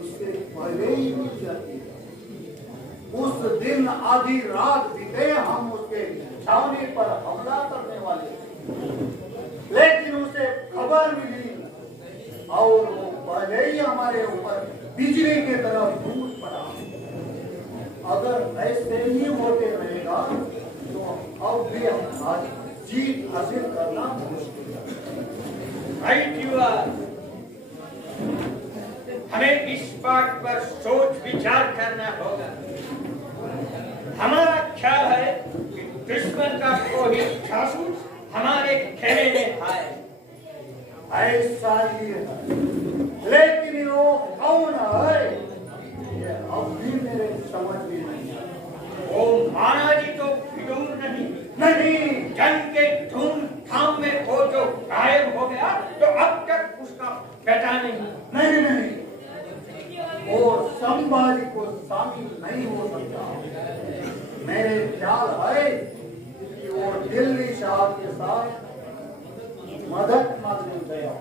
उसके पहले ही मिल जाती है. उस दिन आधी रात बीते हम उसके छावनी पर हमला करने वाले, लेकिन उसे खबर मिली और वो पहले ही हमारे ऊपर बिजली की तरह टूट पड़ा. अगर ऐसे ही होते रहेगा तो अब भी हम आज जीत हासिल करना मुश्किल है. Right you are. हमें इस बात पर सोच विचार करना होगा. हमारा ख्याल है कि दुश्मन का कोई जासूस हमारे खेमे में आए. ऐसा ही है, लेकिन वो कौन है ये अब भी मेरे समझ में नहीं आता. वो महाराजी तो विदूर नहीं, जंग के धूम धाम में वो जो गायब हो गया तो अब तक उसका का बेटा नहीं। नहीं नहीं, और संभाजी को शामिल नहीं हो सकता। मेरे ख्याल है कि वो दिल्ली शाह के साथ मदद मांगने गया,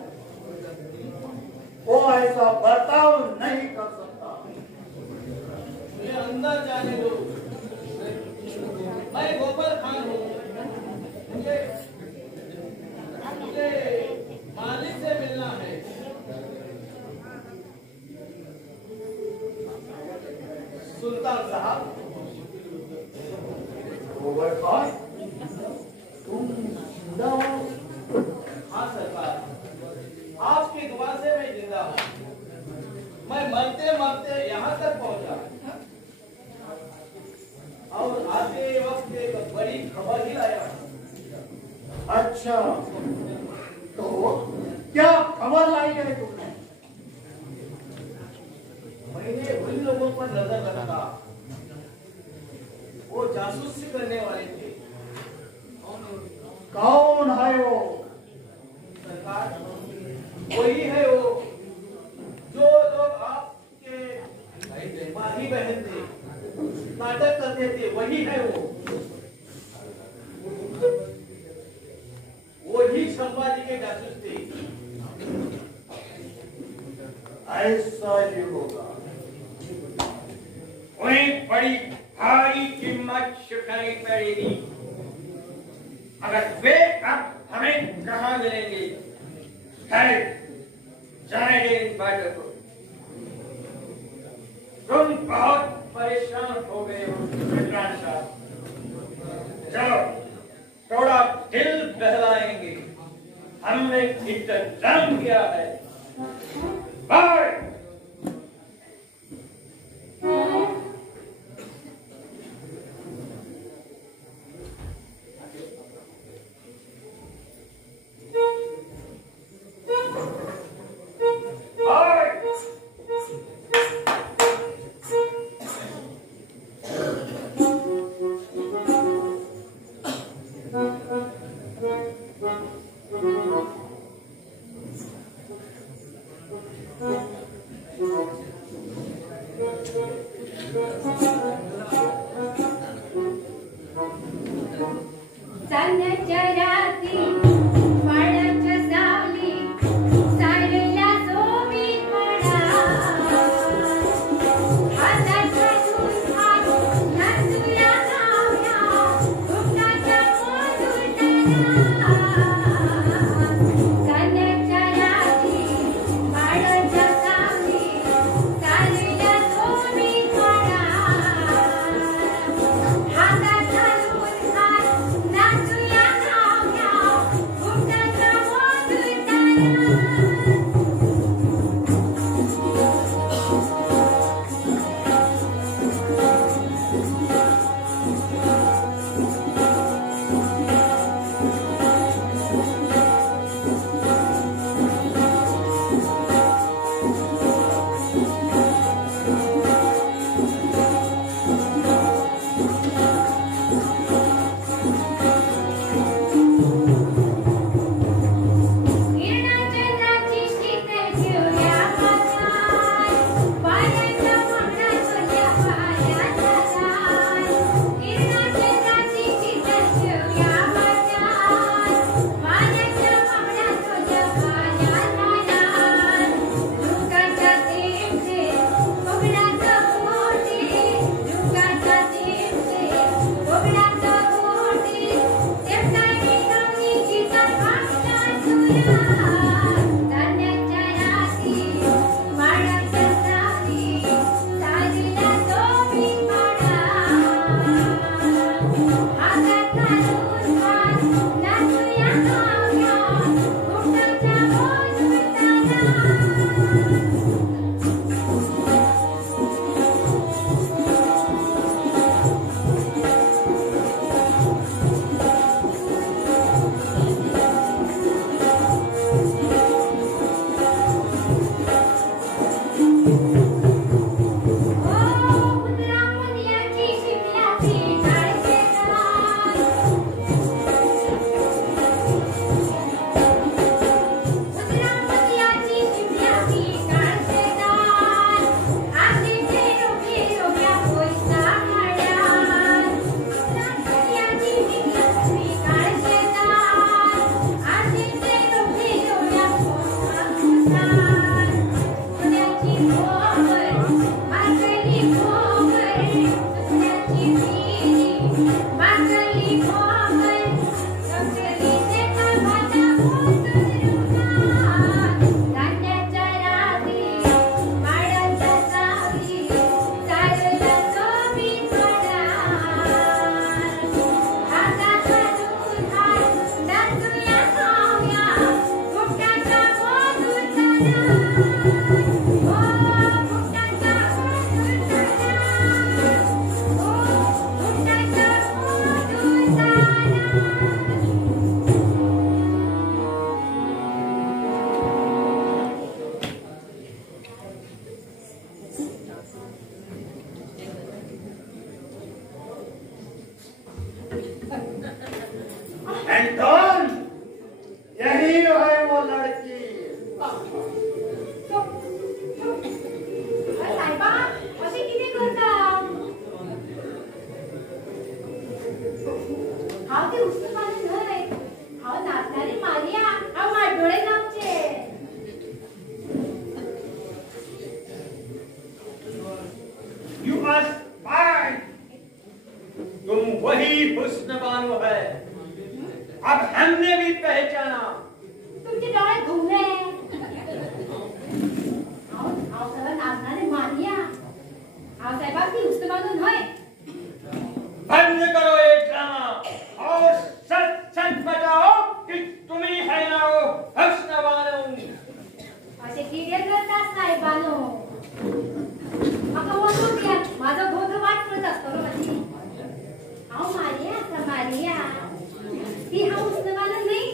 वो ऐसा बर्ताव नहीं कर सकता। मुझे अंदर जाने दो, मैं गोपाल खान हूँ। मुझे मालिक से मिलना है। सुल्तान साहब, गोबर खान, तुम जिंदा हो? हाँ सरकार, आपकी दुआ से मैं जिंदा हूँ। मैं मरते मरते यहाँ तक पहुँचा और आते वक्त एक बड़ी खबर ही लाया हूँ। अच्छा, तो क्या खबर लाई है तुमने? मैंने उन लोगों पर नजर रखा, वो जासूसी करने वाले थे। कौन है वो? सरकार, वही है वो जो लोग आपके माही बहन थे, नाटक करते थे, वही है वो। वही संभाजी के जासूस थे। ऐसा ही होगा। उन्हें बड़ी भारी कीमत चुकानी पड़ेगी। अगर वे अब हमें कहाँ मिलेंगे? जाने दे इन बातों को। तुम बहुत परेशान हो गए हो सुल्तान साहब। चलो थोड़ा दिल बहलाएंगे। हमने इंतजाम किया है। बाय। सनचराती वाळाच्या सावली सारला सोबीत म्हणा हाताच्या हात नंदुला गावया उठाच्या मोदुटना सनचराती वाळाच्या सावली सारला सोबीत म्हणा हाताच्या Bye. मागली कोमल कंकली देता माझा पोटरुना दांड्याच्या रात्री माडाच्या सावली चालला तो मी थोडा हातात धरून हात दांडूया खाऊया फुटाचा मोदूचा एंटोन, यही है वो लड़की। साहेबा असे किती करता हाव ते उस्मानी न्हय हाव नाचणारी मारिया हाव माडोळे जावचे You must find. तुम वही हुस्न बानो है। अब हमने भी पहचाना। तुमचे डोळे घुमले हाव सगळं नाचणारी मारिया हाव साहेबा ती उस्मानी न्हय बंद करो ये ड्रामा और सच सच बताओ कि तुम ही है ना वो हुस्न बानो। असे किडे करतात साहेबानो म्हाका वचून द्या माझा भोग वाट करत असतो माझी हाव मारिया असा मारिया ती हाव उस्मानी नाही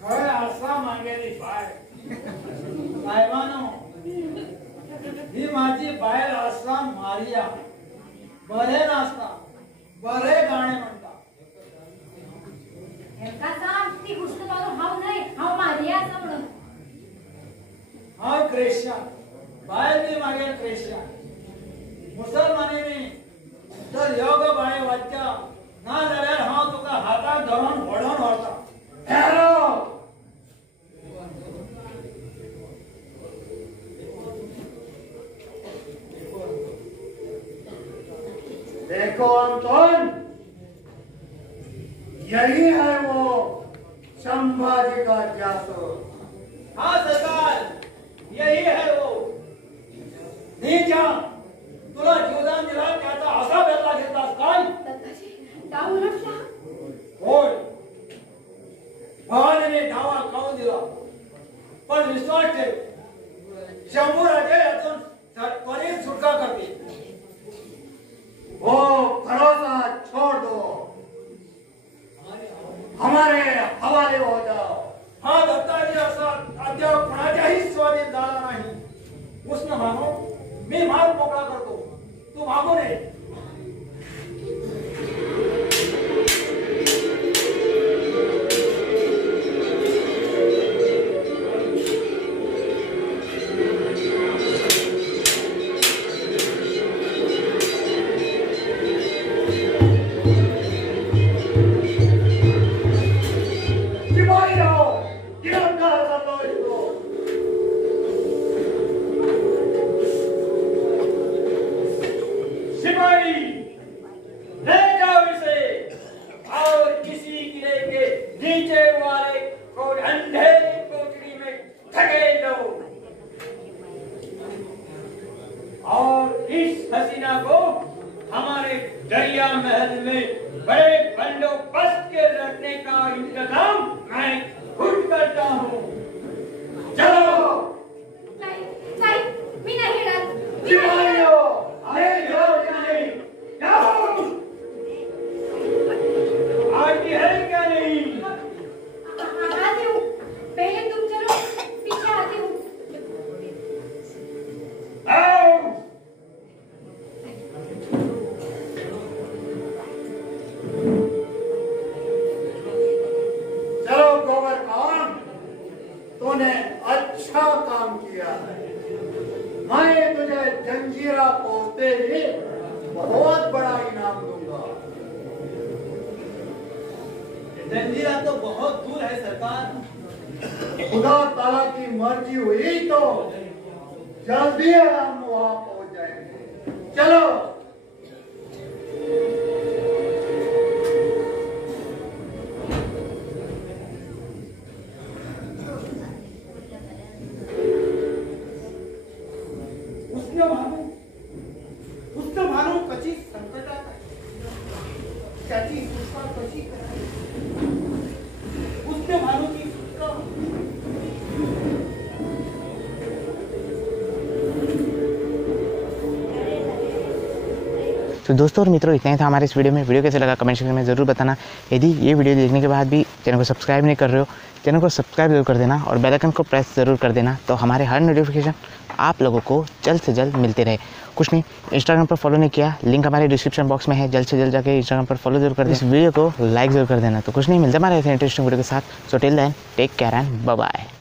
खरं असा मागेली बाय साहेबानो ही माझी बाहेर असला मारिया बरे नाचता बरे गाणे म्हणता हेका सांग ती उस्मानी हाव नाही हाव मारिया असा म्हणून हा ख्रिश्चन बाहेर बी मागेल ख्रिश्चन मुसलमानीने जर योग बाळे वाच्या ना जाल्यार हांव तुका हाताक धरून व्हडोन व्हरता ठहरो। देखो अंतोन, यही है वो संभाजी का जासूस। हाँ सरकार यही है वो नीचा तुला जीवदान दिला त्याचा असा बदला घेतलास काय दत्ताजी डाव उलटला होय भवानीने डावा खाऊन दिला पण विश्वास ठेव शंभू राजे यातून त्वरित सुटका करतील वो भरोसा छोड़ दो, हमारे हवाले हो जाओ। हा दत्ताजी असा अद्याप कोणाच्याही स्वाधीन झाला नाही उष्ण मागो मी मार्ग मोकळा करतो तू मागू नये हसीना को हमारे दरिया महल में बड़े बंदोबस्त के रखने का इंतजाम मैं खुद करता हूँ चलो नाही मी नाही येणार सिपाहियों, अरे जाओ नहीं, जाओ। आती है क्या नहीं आती हूँ पहले तुम चलो पीछे आती हूँ आओ चलो गोबर खान, तूने अच्छा काम किया है। मैं तुझे जंजीरा पहुंचते ही बहुत बड़ा इनाम दूंगा। जंजीरा तो बहुत दूर है सरकार खुदा ताला की मर्जी हुई तो जल्दी हम वहां पहुंच जाएंगे। चलो। उसनं भानू कशी संकटात आहे, त्याची सुटका कशी करायची, उसनं भानूची सुटका। तो दोस्तों और मित्रों, इतना ही था हमारे इस वीडियो में। वीडियो कैसे लगा कमेंट सेक्शन में ज़रूर बताना। यदि ये वीडियो देखने के बाद भी चैनल को सब्सक्राइब नहीं कर रहे हो, चैनल को सब्सक्राइब जरूर कर देना और बेल आइकन को प्रेस ज़रूर कर देना, तो हमारे हर नोटिफिकेशन आप लोगों को जल्द से जल्द मिलते रहे। कुछ नहीं, इंस्टाग्राम पर फॉलो नहीं किया, लिंक हमारे डिस्क्रिप्शन बॉक्स में है, जल्द से जल्द जाके इंस्टाग्राम पर फॉलो जरूर कर देना, इस वीडियो को लाइक जरूर कर देना। तो कुछ नहीं, मिलता हमारे ऐसे इंटरेस्टिंग वीडियो के साथ। So till then take care and bye bye.